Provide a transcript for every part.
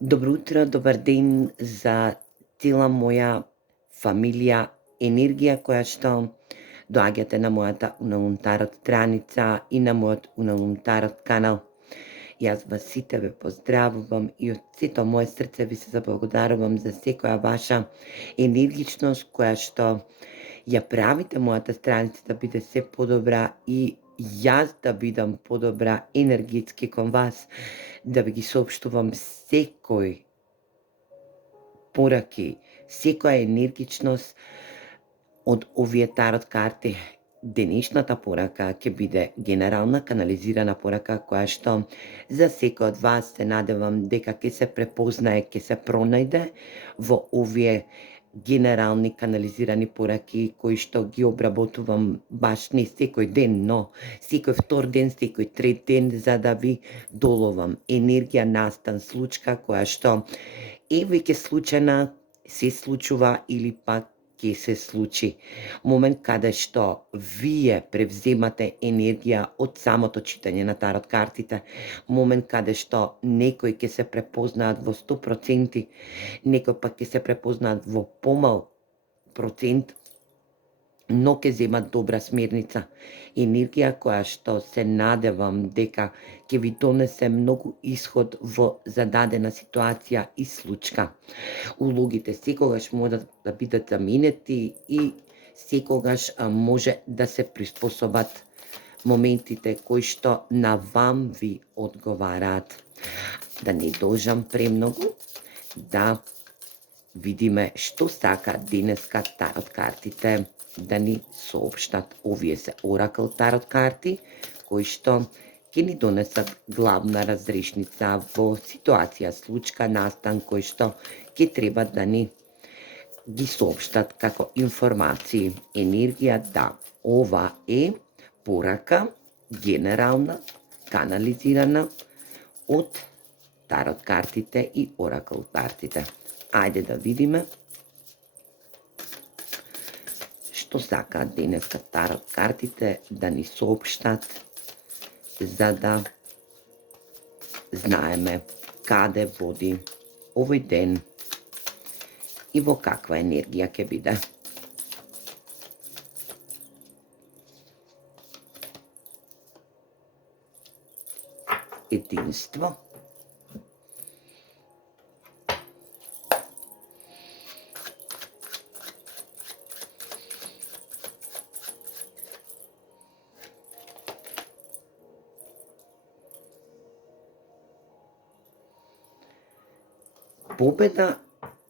Добро утро, добар ден за цела моја фамилија, енергија која што доаѓате на мојата Уналум Тарот страница и на мојот Уналум Тарот канал. Јас вас сите ве поздравувам и од сето моје срце ви се заблагодарувам за секоја ваша енергичност која што ја правите мојата страница да биде се подобра и јас да бидам подобра енергетски кон вас, да ви ги соопштувам секој пораки, секоја енергичност од овие тарот карти. Денешната порака ќе биде генерална канализирана порака која што за секој од вас се надевам дека ќе се препознае, ќе се пронајде во овие генерални канализирани пораки кои што ги обработувам баш не секој ден, но секој втор ден, секој трет ден, за да ви доловам енергија настан случка која што веќе случајна се случува или пак ќе се случи. Момент каде што вие превземате енергија од самото читање на тарот картите, момент каде што некои ќе се препознаат во 100%, некои пак ќе се препознаат во помал процент, но ќе земат добра смерница. Енергија која што се надевам дека ќе ви донесе многу исход во зададена ситуација и случка. Улогите секогаш можат да бидат заменети и секогаш може да се приспособат моментите кои што на вам ви одговараат. Да не должам премногу, да видиме што сака денеска тарот картите да ни соопштат. Овие се оракл тарот карти кои што ќе ни донесат главна разрешница во ситуација, случка, настан кој што ќе треба да ни ги соопштат како информации. Енергија, да, ова е порака генерална, канализирана од тарот картите и оракл картите. Ајде да видиме што сакаат денеска тарот картите да ни соопштат, за да знаеме каде води овој ден и во каква енергија ќе биде. Единство. Победа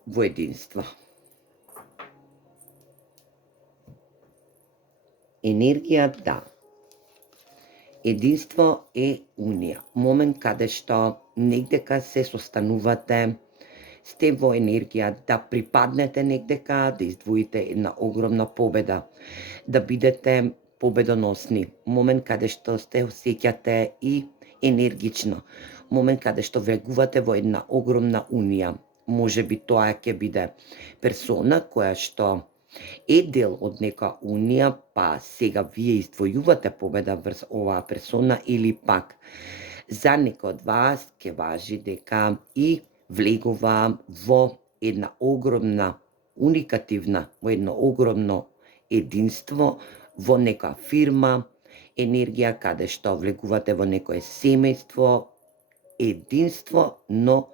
во единство. Енергија, да. Единство е унија. Момент каде што негдека се состанувате, сте во енергија да припаднете негдека, да издвоите една огромна победа, да бидете победоносни. Момент каде што се осеќате и енергично. Момент каде што влегувате во една огромна унија. Можеби тоа ќе биде персона која што е дел од нека унија, па сега вие издвојувате победа врз оваа персона, или пак за некој од вас ќе важи дека и влегува во една огромна, уникативна, во едно огромно единство, во нека фирма, енергија каде што влегувате во некое семејство, единство, но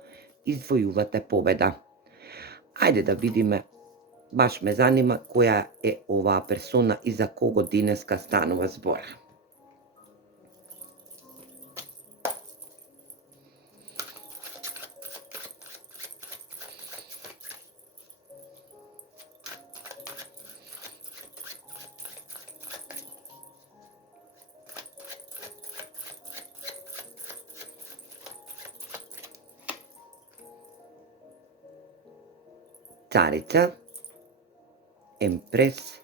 издвојувате победа. Ајде да видиме, баш ме занима која е оваа персона и за кого денеска станува збор. Царица, емпрес,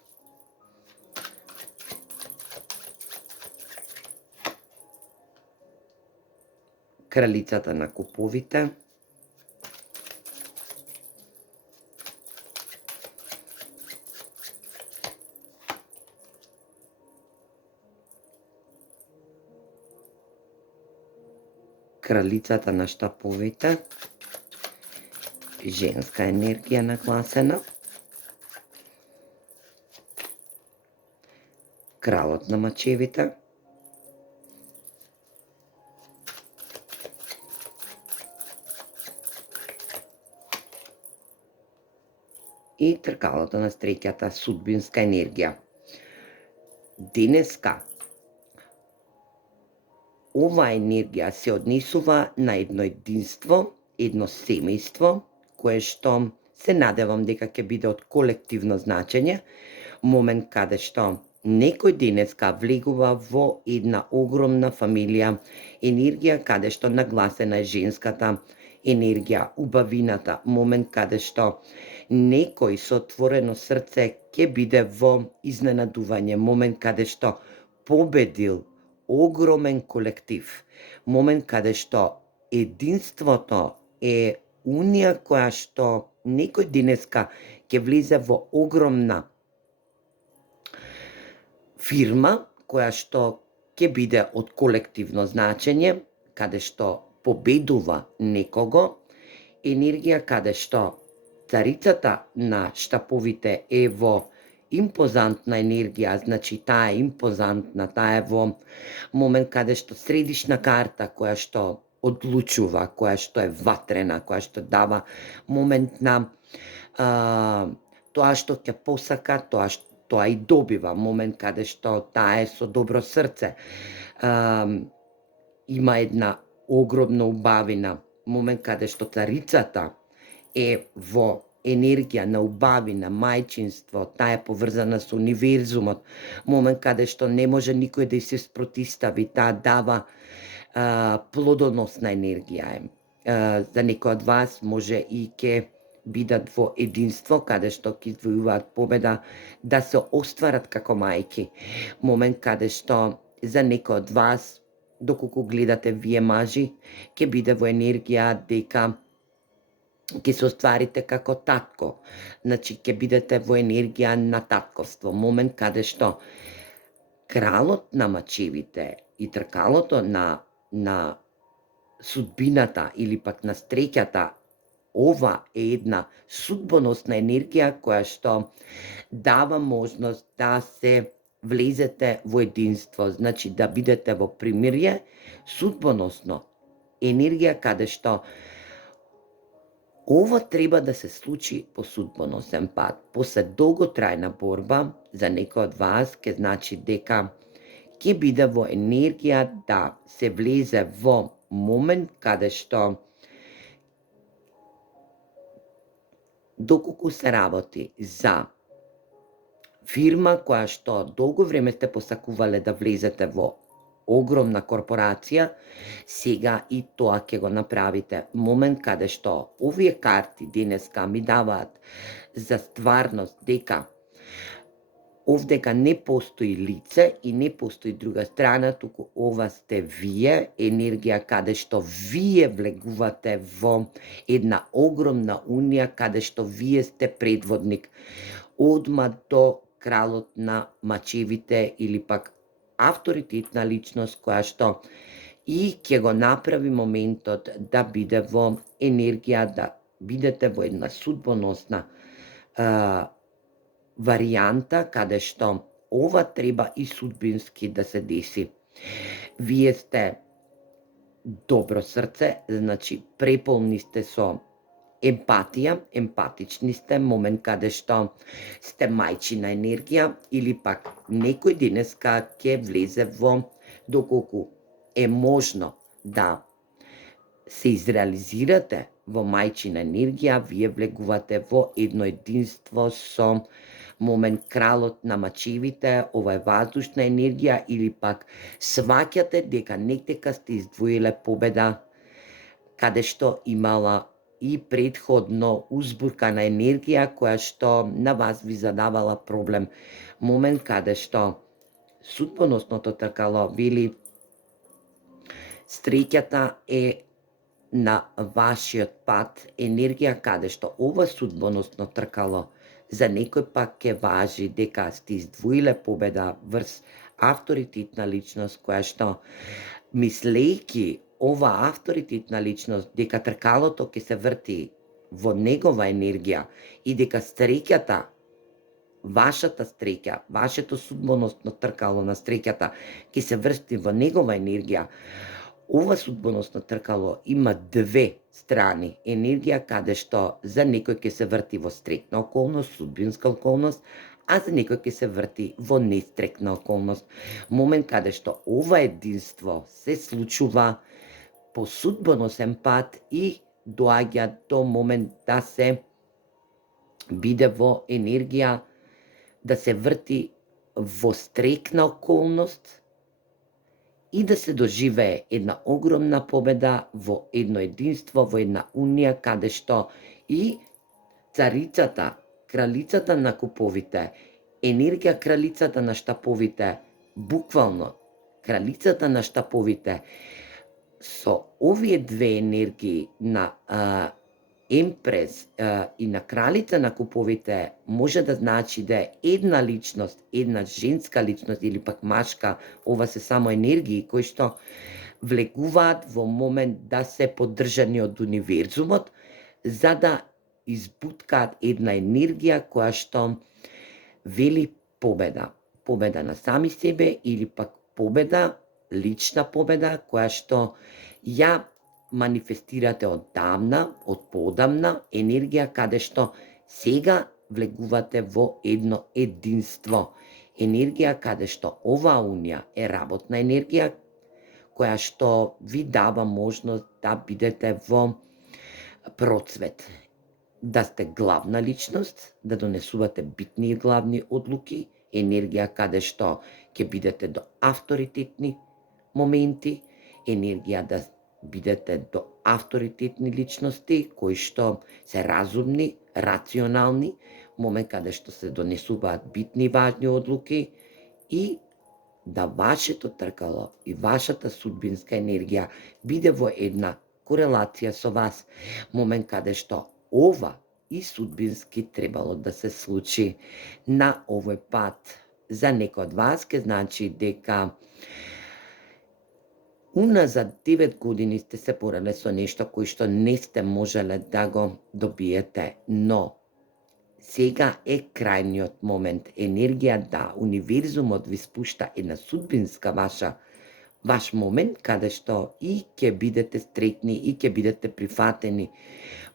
кралицата на куповите, кралицата на штаповите, женска енергија нагласена, кралот на мачевите, и тркалото на среќата, судбинска енергија. Денеска, оваа енергија се однесува на едно единство, едно семејство, кое што се надевам дека ќе биде од колективно значење, момент каде што некој денеска влегува во една огромна фамилија, енергија каде што нагласена е женската енергија, убавината, момент каде што некој со отворено срце ќе биде во изненадување, момент каде што победил огромен колектив, момент каде што единството е унија која што некој денеска ќе влезе во огромна фирма, која што ќе биде од колективно значење, каде што победува некого, енергија каде што царицата на штаповите е во импозантна енергија, значи таа е импозантна, таа е во момент каде што средишна карта која што одлучува, која што е ватрена, која што дава момент на тоа што ќе посака, тоа и добива, момент каде што таа е со добро срце, има една огромна убавина, момент каде што царицата е во енергија на убавина, мајчинство, таа е поврзана со универзумот, момент каде што не може никој да се спротистави, таа дава плодоносна енергија е. За некој од вас може и ќе бидат во единство, каде што ќе извојуваат победа, да се остварат како мајки. Момент каде што за некој од вас, доколку гледате вие мажи, ќе биде во енергија дека ќе се остварите како татко, значи ќе бидете во енергија на татковство, момент каде што кралот на мачевите и тркалото на судбината или пак на среќата, ова е една судбоносна енергија која што дава можност да се влезете во единство, значи да бидете во примирје, судбоносно, енергија каде што ова треба да се случи по судбоносен пат. После долготрајна борба, за некој од вас ќе значи дека ќе биде во енергија да се влезе во момент каде што доколку се работи за фирма која што долго време сте посакувале да влезете во огромна корпорација, сега и тоа ќе го направите. Момент каде што овие карти денеска ми даваат за стварност дека овдека не постои лице и не постои друга страна, туку ова сте вие, енергија каде што вие влегувате во една огромна унија, каде што вие сте предводник. Одма до кралот на мачевите или пак авторитетна личност која што и ќе го направи моментот да биде во енергија, да бидете во една судбоносна варијанта каде што ова треба и судбински да се деси. Вие сте добро срце, значи преполни сте со емпатија, емпатични сте, момент каде што сте мајчина енергија или пак некој денеска ќе влезе во, доколку е можно да се изреализирате во мајчина енергија, вие влегувате во едно единство со момент кралот на мачевите, ова е воздушна енергија или пак сваќате дека нетека сте издвоиле победа, каде што имала и предходно узбуркана енергија која што на вас ви задавала проблем. Момент каде што судбоносното тркало вели среќата е на вашиот пат, енергија каде што ова судбоносно тркало за некој пак ќе важи дека сте издвоиле победа врз авторитетна личност која што мислејќи ова авторитетна личност дека тркалото ќе се врти во негова енергија и дека среќата, вашата среќа, вашето судбоносно тркало на среќата ќе се врсти во негова енергија, ова судбоносно тркало има две страни. Енергија каде што за некој ќе се врти во стрекна околност, судбинска околност, а за некој ќе се врти во нестрекна околност. Момент каде што ова единство се случува по судбоносен пат и доаѓа до момент да се биде во енергија, да се врти во стрекна околност и да се доживее една огромна победа во едно единство, во една унија, каде што и царицата, кралицата на куповите, енергија кралицата на штаповите, буквално кралицата на штаповите, со овие две енергии на Емпрес и на кралица на куповите може да значи да е една личност, една женска личност или пак машка, ова се само енергии кои што влегуваат во момент да се поддржани од универзумот, за да избуткаат една енергија која што вели победа. Победа на сами себе или пак победа, лична победа, која што ја манифестирате оддавна, од подамна, енергија каде што сега влегувате во едно единство. Енергија каде што оваа унија е работна енергија, која што ви дава можност да бидете во процвет, да сте главна личност, да донесувате битни и главни одлуки, енергија каде што ќе бидете до авторитетни моменти, енергија да бидете до авторитетни личности кои што се разумни, рационални, момент каде што се донесуваат битни и важни одлуки и да вашето тркало и вашата судбинска енергија биде во една корелација со вас, момент каде што ова и судбински требало да се случи на овој пат. За некој од вас ке значи дека уназад 9 години сте се бореле со нешто кој што не сте можеле да го добиете, но сега е крајниот момент. Енергија да универзумот ви спушта една судбинска ваш момент каде што и ќе бидете стрекни и ќе бидете прифатени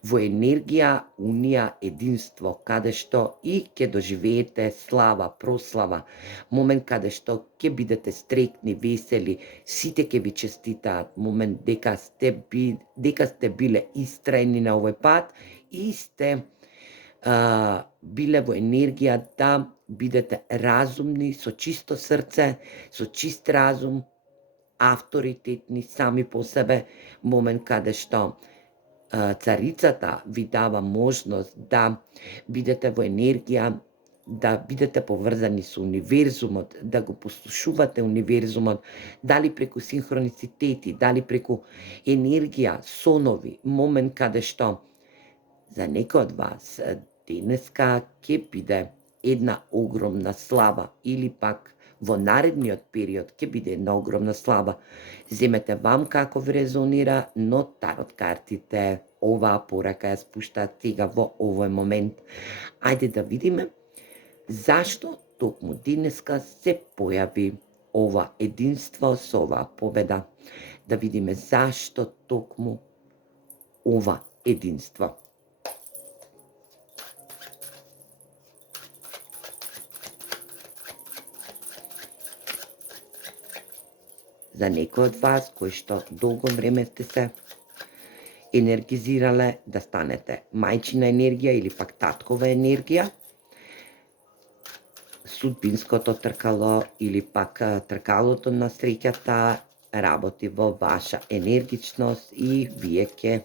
во енергија, унија, единство, каде што и ќе доживеете слава, прослава, момент каде што ќе бидете стрекни, весели, сите ќе ви честитаат, момент дека сте биле истрајни на овој пат и сте биле во енергија да бидете разумни, со чисто срце, со чист разум, авторитетни сами по себе, момент каде што царицата ви дава можност да бидете во енергија, да бидете поврзани со универзумот, да го послушувате универзумот, дали преку синхроницитети, дали преку енергија, сонови, момент каде што за некој од вас денеска ќе биде една огромна слава или пак во наредниот период ќе биде една огромна слава. Земете вам како ви резонира, но тарот картите оваа порака ја спуштаат сега во овој момент. Ајде да видиме зашто токму денеска се појави ова единство со оваа победа. Да видиме зашто токму ова единство. За некој од вас кои што долго време сте се енергизирале да станете мајчина енергија или пак таткова енергија, судбинското тркало или пак тркалото на среќата работи во ваша енергичност и вие ќе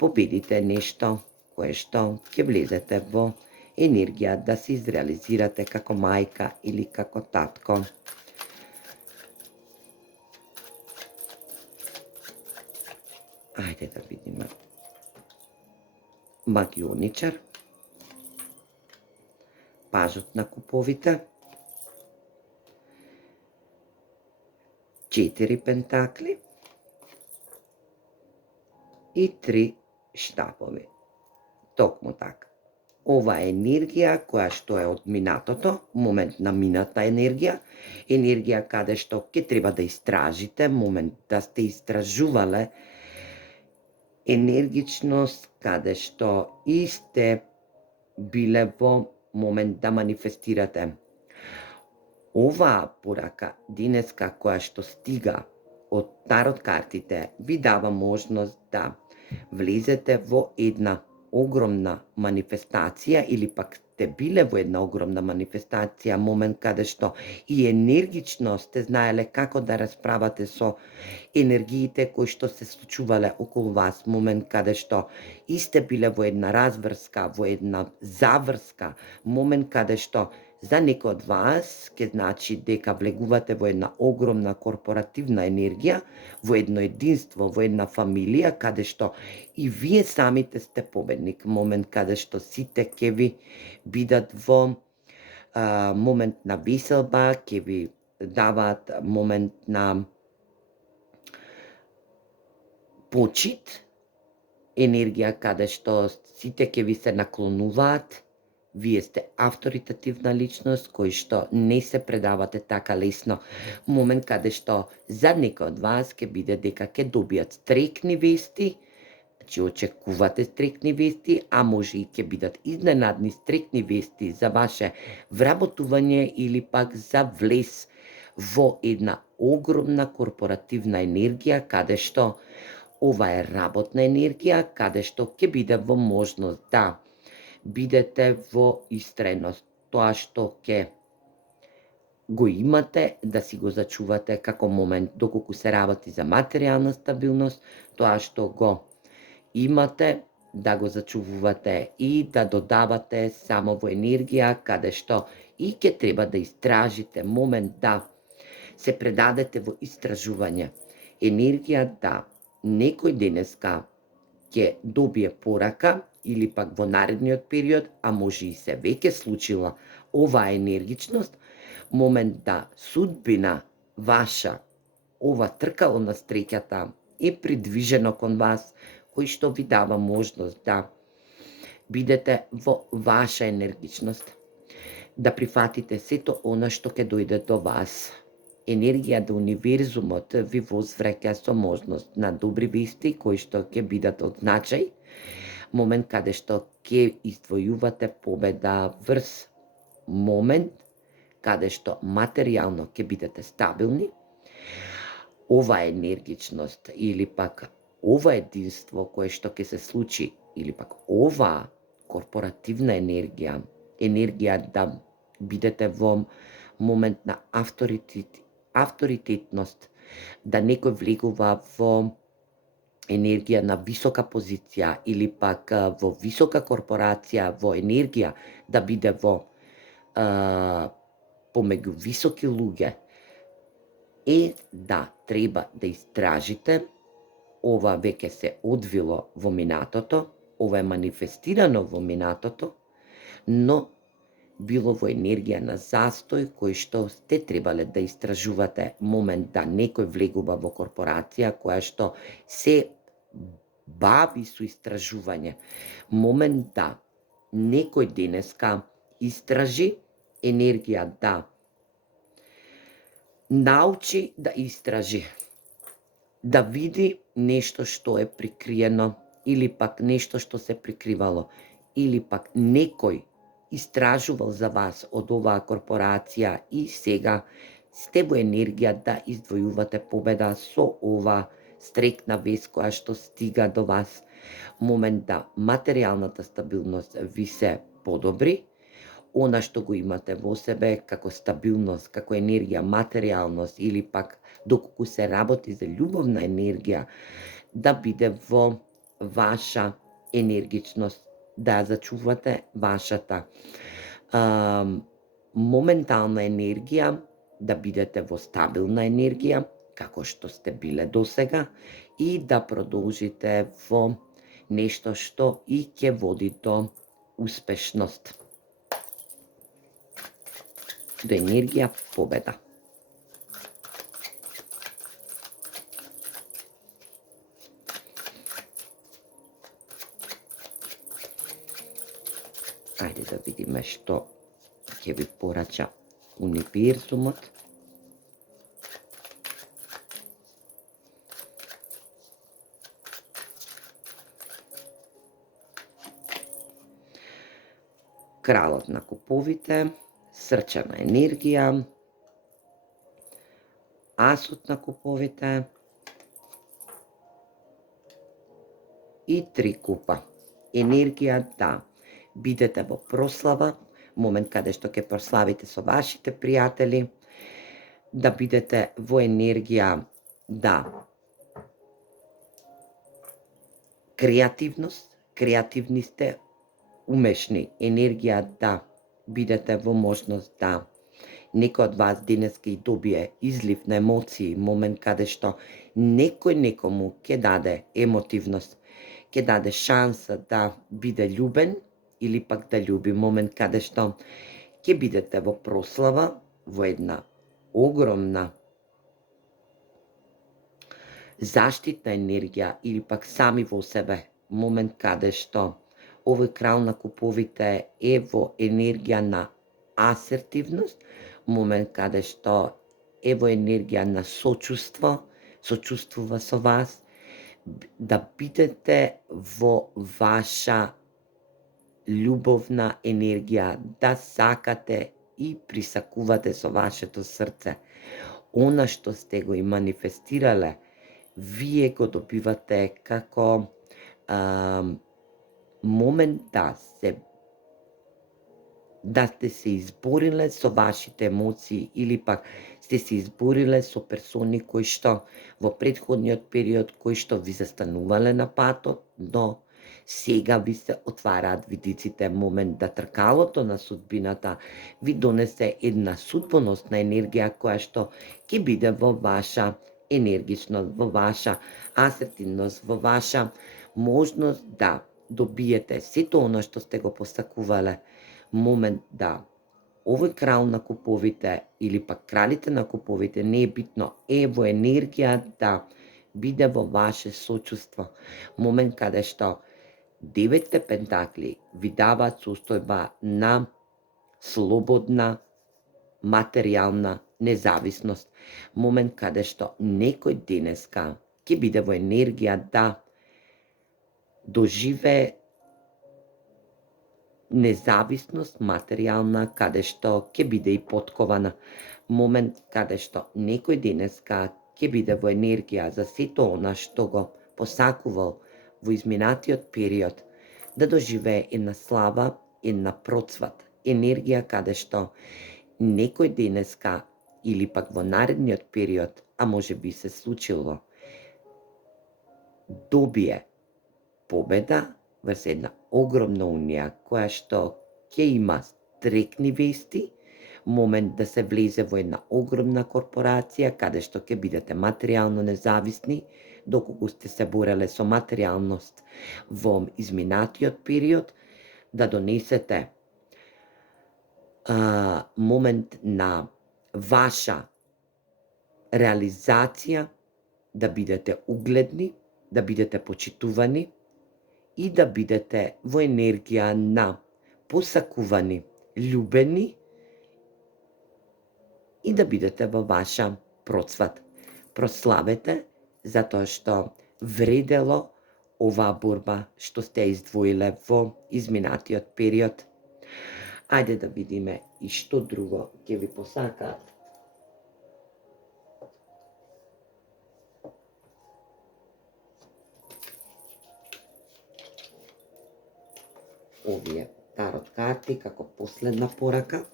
победите нешто кое што ќе влезете во енергија да се изреализирате како мајка или како татко. Ајде да видиме. Магионичар, пажот на куповите, 4 пентакли и 3 штапови. Токму така. Ова е енергија која што е од минатото, момент на мината енергија каде што ќе треба да истражите, момент да сте истражувале, енергичност каде што и сте биле во момент да манифестирате. Оваа порака денеска која што стига од тарот картите ви дава можност да влезете во една огромна манифестација или пак сте биле во една огромна манифестација, момент каде што и енергично сте знаеле како да расправате со енергиите кои што се случувале околу вас, момент каде што и сте биле во една разврска, во една заврска, момент каде што за некој од вас ќе значи дека влегувате во една огромна корпоративна енергија, во едно единство, во една фамилија, каде што и вие самите сте победник, момент каде што сите ќе ви бидат во момент на веселба, ќе ви даваат момент на почит, енергија каде што сите ќе ви се наклонуваат. Вие сте авторитативна личност кој што не се предавате така лесно. Момент каде што за некој од вас ќе биде дека ќе добијат стрекни вести, значи очекувате стрекни вести, а може и ќе бидат изненадни стрекни вести за ваше вработување или пак за влез во една огромна корпоративна енергија каде што ова е работна енергија, каде што ќе биде во можност да бидете во истреност. Тоа што ќе го имате, да си го зачувате како момент, доколку се работи за материјална стабилност, тоа што го имате, да го зачувувате и да додавате само во енергија, каде што и ќе треба да истражите момент да се предадете во истражување. Енергија да некој денеска ќе добие порака или пак во наредниот период, а може и се веќе случила оваа енергичност, момент да судбина ваша, ова тркало на среќата е придвижено кон вас, кој што ви дава можност да бидете во ваша енергичност, да прифатите сето она што ќе дојде до вас. Енергија да универзумот ви возвраќа со можност на добри вести кои што ќе бидат од значај, момент каде што ќе издвојувате победа врз момент каде што материјално ќе бидете стабилни. Ова енергичност или пак ова единство кое што ќе се случи или пак ова корпоративна енергија да бидете во момент на авторитетност, да некој влегува во енергија на висока позиција или пак во висока корпорација, во енергија да биде во помеѓу високи луѓе, е да треба да истражите. Ова веќе се одвило во минатото, ова е манифестирано во минатото, но било во енергија на застој кој што сте требале да истражувате, момент да некој влегува во корпорација која што се бави со истражување, момент да некој денеска истражи, енергија да научи да истражи, да види нешто што е прикриено или пак нешто што се прикривало, или пак некој истражувал за вас од оваа корпорација и сега сте во енергија да издвојувате победа со ова стрекна вест која што стига до вас. Момент да материјалната стабилност ви се подобри, она што го имате во себе како стабилност, како енергија, материјалност или пак доколку се работи за љубовна енергија, да биде во ваша енергичност, да зачувате вашата моментална енергија, да бидете во стабилна енергија, како што сте биле досега, и да продолжите во нешто што и ќе води до успешност, до енергија победа. Ајде да видиме што ќе ви порача универзумот. Кралот на куповите, срчана енергија, асот на куповите и 3 купа. Енергија да бидете во прослава, момент каде што ќе прославите со вашите пријатели, да бидете во енергија да креативни сте, умешни, енергија да бидете во можност да некој од вас денес ќе добие излив на емоции, момент каде што некој некому ќе даде емотивност, ќе даде шанса да биде љубен или пак да љуби, момент каде што ќе бидете во прослава, во една огромна заштитна енергија или пак сами во себе, момент каде што овој крал на куповите е во енергија на асертивност, момент каде што е во енергија на сочувствува со вас, да бидете во ваша љубовна енергија, да сакате и присакувате со вашето срце. Она што сте го и манифестирале, вие го добивате како момент да сте се избориле со вашите емоции или пак сте се избориле со персони кои што во претходниот период кои што ви застанувале на патот, но сега ви се отвараат видиците, момент да тркалото на судбината ви донесе една судбоносна енергија која што ќе биде во ваша енергичност, во ваша асертивност, во ваша можност да добиете сето оно што сте го посакувале, момент да овој крал на куповите или пак кралите на куповите, не е битно, е во енергија да биде во ваше сочувство, момент каде што 9 пентакли ви даваат состојба на слободна материјална независност, момент каде што некој денеска ќе биде во енергија да доживее независност материјална, каде што ќе биде и поткована, момент каде што некој денеска ќе биде во енергија за сето она што го посакувал во изминатиот период, да доживее една слава, една процват, енергија каде што некој денеска или пак во наредниот период, а може би се случило, добие победа врз една огромна унија која што ќе има стрекни вести, момент да се влезе во една огромна корпорација каде што ќе бидете материјално независни, доколку сте се бореле со материјалност во изминатиот период, да донесете момент на ваша реализација, да бидете угледни, да бидете почитувани и да бидете во енергија на посакувани, љубени и да бидете во ваша процват. Прославете затоа што вредело оваа борба што сте издвоиле во изминатиот период. Ајде да видиме и што друго ќе ви посакаат. Овие тарот карти како последна порака.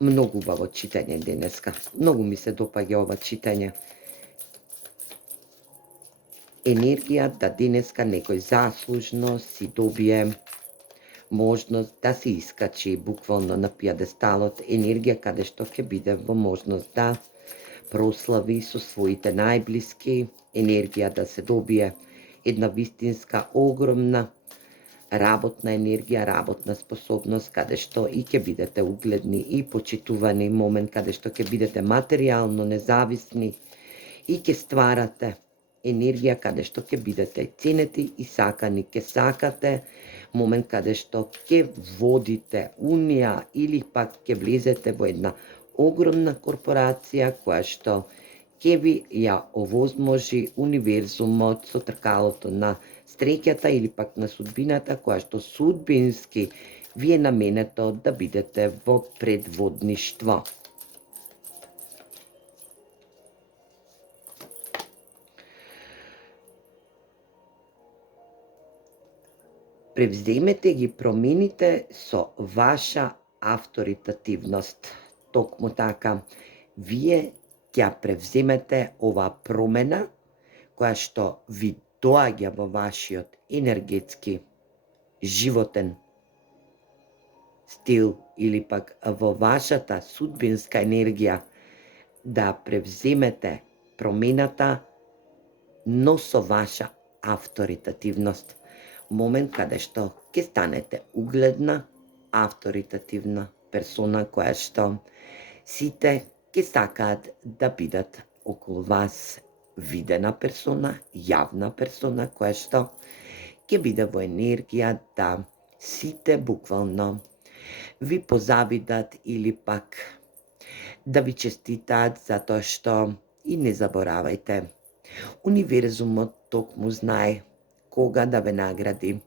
Многу убаво читање денеска. Многу ми се допаѓа ова читање. Енергија да денеска некој заслужно си добие можност да се искачи буквално на пијадесталот, енергија каде што ќе биде во можност да прослави со своите најблиски, енергија да се добие една вистинска огромна работна енергија, работна способност, каде што и ќе бидете угледни и почитувани, момент каде што ќе бидете материјално независни и ќе стварате енергија каде што ќе бидете ценети и сакани, ќе сакате момент каде што ќе водите унија или пак ќе влезете во една огромна корпорација која што ќе ви ја овозможи универзумот со тркалото на среќата или пак на судбината, која што судбински ви е наменето да бидете во предводништво. Превземете ги промените со ваша авторитативност. Токму така, вие ќе превземете оваа промена која што ви доаѓа во вашиот енергетски животен стил или пак во вашата судбинска енергија да превземете промената, но со ваша авторитативност. Момент каде што ќе станете угледна, авторитативна персона која што сите ќе сакаат да бидат околу вас, видена персона, јавна персона која што ќе биде во енергија да сите буквално ви позавидат или пак да ви честитаат затоа што и не заборавајте. Универзумот токму знае кога да ве награди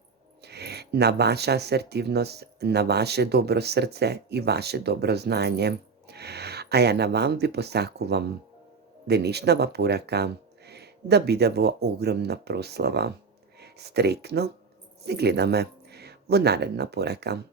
на ваша асертивност, на ваше добро срце и ваше добро знаење. А ја на вам ви посакувам денешнава порака да биде во огромна прослава. Стрекно се гледаме во наредна порака.